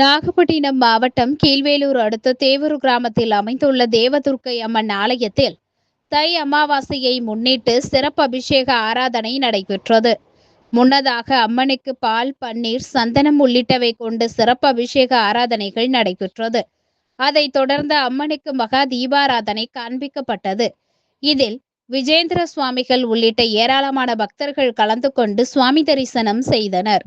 நாகப்பட்டினம் மாவட்டம் கீழ்வேலூர் அடுத்த தேவூர் கிராமத்தில் அமைந்துள்ள தேவதுர்க்கை அம்மன் ஆலயத்தில் தை அமாவாசையை முன்னிட்டு சிறப்பு அபிஷேக ஆராதனை நடைபெற்றது. முன்னதாக அம்மனுக்கு பால், பன்னீர், சந்தனம் உள்ளிட்டவை கொண்டு சிறப்பு அபிஷேக ஆராதனைகள் நடைபெற்றது. அதைத் தொடர்ந்து அம்மனுக்கு மகா தீபாராதனை காண்பிக்கப்பட்டது. இதில் விஜேந்திர சுவாமிகள் உள்ளிட்ட ஏராளமான பக்தர்கள் கலந்து கொண்டு சுவாமி தரிசனம் செய்தனர்.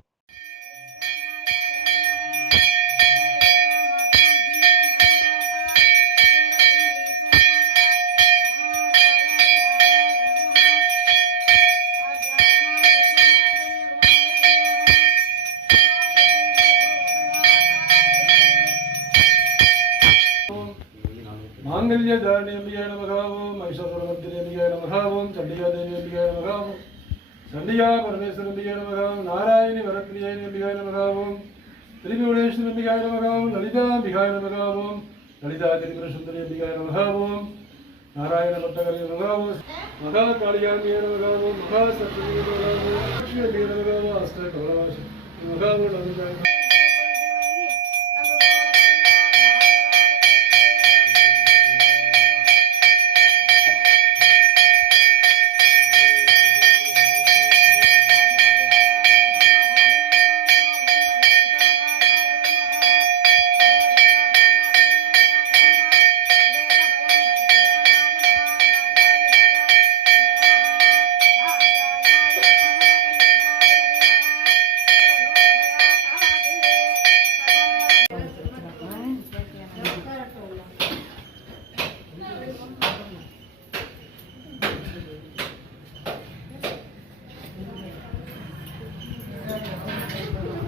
मांगल्य धारणी अंबिकाय नमः ओम महिषासुरमर्दिनी अंबिकाय नमः ओम चंडिका देवी अंबिकाय नमः ओम चंडिका परमेश्वर अंबिकाय नमः ओम नारायणी वरप्रियाय अंबिकाय नमः ओम त्रिभुवनेश्वर अंबिकाय नमः ओम ललिता अंबिकाय नमः ओम ललिता त्रिपुर सुंदरी अंबिकाय नमः ओम नारायण भट्टकरी नमः ओम महा कालिका अंबिकाय नमः ओम महा सरस्वती नमः ओम लक्ष्मी अंबिकाय नमः ओम अष्टकमलाश नमः ओम